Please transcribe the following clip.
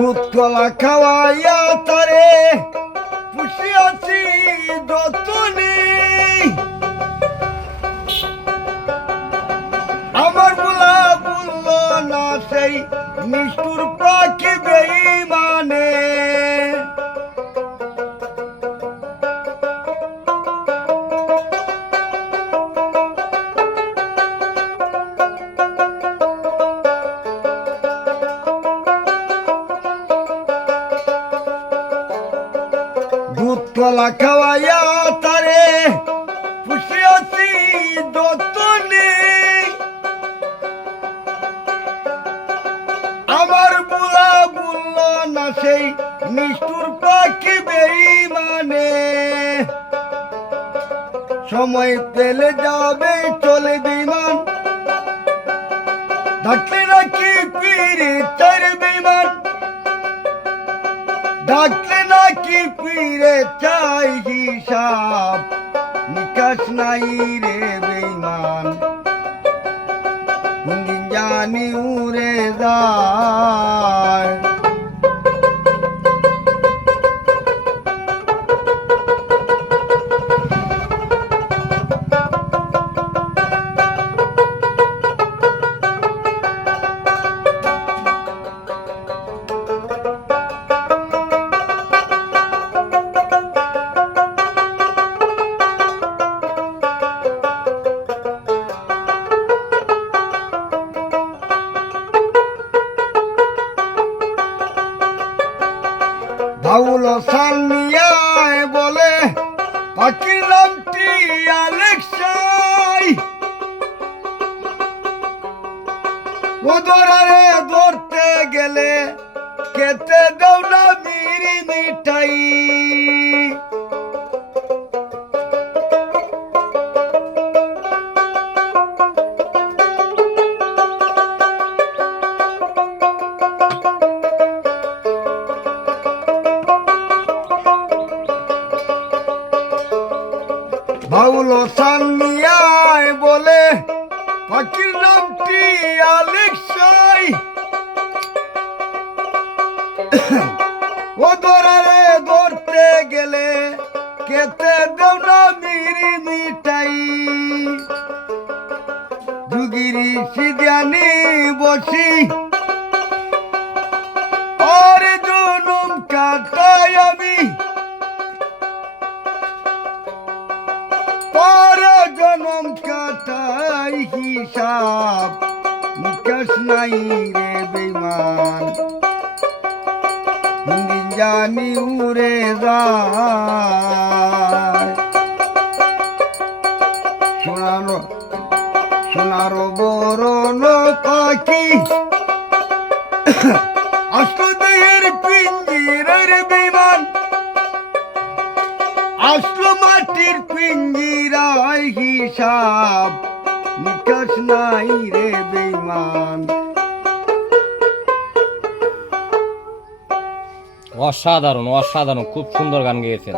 দুধ কলা খাওয়াইয়া তারে পুষিয়াছি যতনে। আমার বলা বলল না সেই নিষ্ঠুর পাখি বেইমানে কলা খাওয়াইয়া তারে পুষিয়াছি যতনে আমার বুলা বলল না সেই নিষ্ঠুর পাখি বেইমানে। সময় পেলে যাবে চলে বিমান। ডাকলে নাকি পিড়ি তার বিমান। ডাকলে নাকি পিড়ে চাই হিসাব? নিকাশ নাই রে বেইমান জানি উরে যায় বাউল সালিয়ায় বলে, পাখির নামটি আলেক্সাই? ও ধরারে ধরতে গেলে কেতে দাও না মিরি মিঠাই বাউল সানিয়ায় বলে, পাখির নামটি আলেক্সাই ও ধরারে ধরতে গেলে খেতে দেও না মিরি মিঠাই। যুগিরি সিজানি বসি আর জনম কাটাই হিসাব নিকাশ নাই রে বেমান জানি উড়ে যায়। শোনানো শোনারো বরণ পাখি। আসলের পিঞ্জিরের বিমান আসলো মাটির পিঞ্জিরায় হিসাব। নিকাশ নাই রে বেইমান অসাধারণ অসাধারণ খুব সুন্দর গান গেয়েছেন।